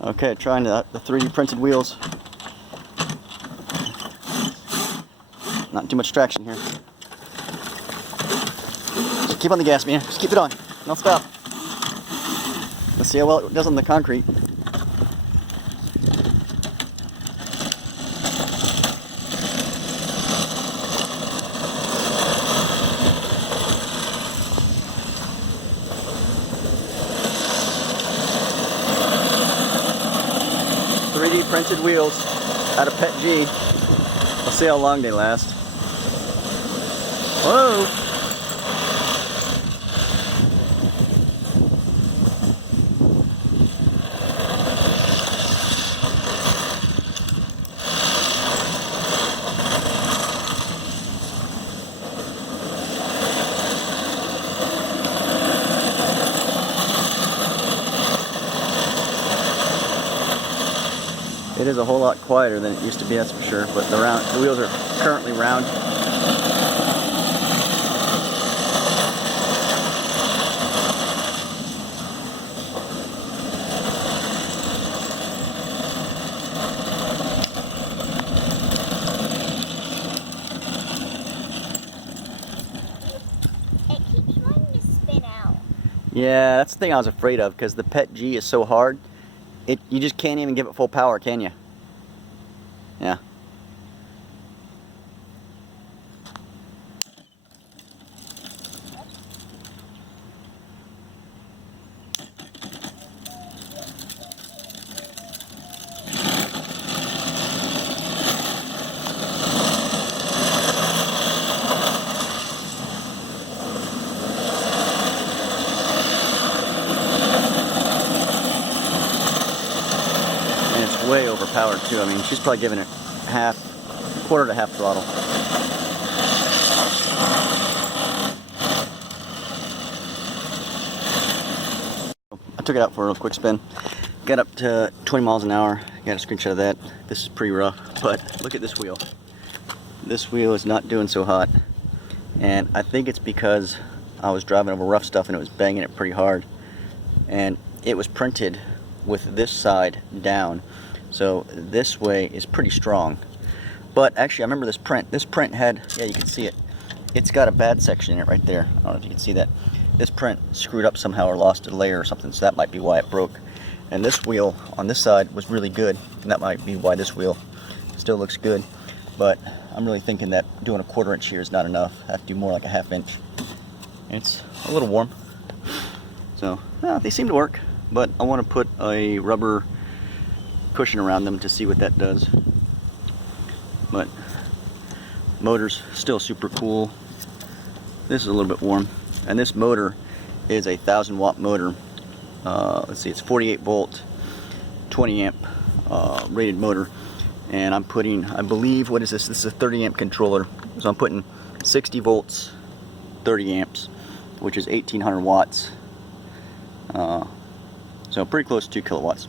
Okay, trying the 3D printed wheels. Not too much traction here. Just keep on the gas, man. Just keep it on. Don't stop. Let's see how well it does on the concrete. Printed wheels out of PETG. We'll see how long they last. Whoa! It is a whole lot quieter than it used to be, that's for sure, but the wheels are currently round. It keeps wanting to spin out. Yeah, that's the thing I was afraid of, because the PETG is so hard. You just can't even give it full power, can you? Yeah. Way overpowered too. I mean, she's probably giving it quarter to half throttle. I took it out for a quick spin. Got up to 20 miles an hour. Got a screenshot of that. This is pretty rough, but look at this wheel. This wheel is not doing so hot. And I think it's because I was driving over rough stuff and it was banging it pretty hard. And it was printed with this side down. So this way is pretty strong. But actually, I remember this print. This print had, yeah, you can see it. It's got a bad section in it right there. I don't know if you can see that. This print screwed up somehow or lost a layer or something, so that might be why it broke. And this wheel on this side was really good, and that might be why this wheel still looks good. But I'm really thinking that doing a 1/4 inch here is not enough. I have to do more like a 1/2 inch. It's a little warm. So, they seem to work. But I want to put a rubber cushion around them to see what that does. But motor's still super cool. This is a little bit warm, and this motor is a 1000-watt motor. Let's see, it's 48 volt 20 amp rated motor, and I'm putting, I believe, what is this? This is a 30 amp controller, so I'm putting 60 volts 30 amps, which is 1800 watts, so pretty close to 2 kilowatts.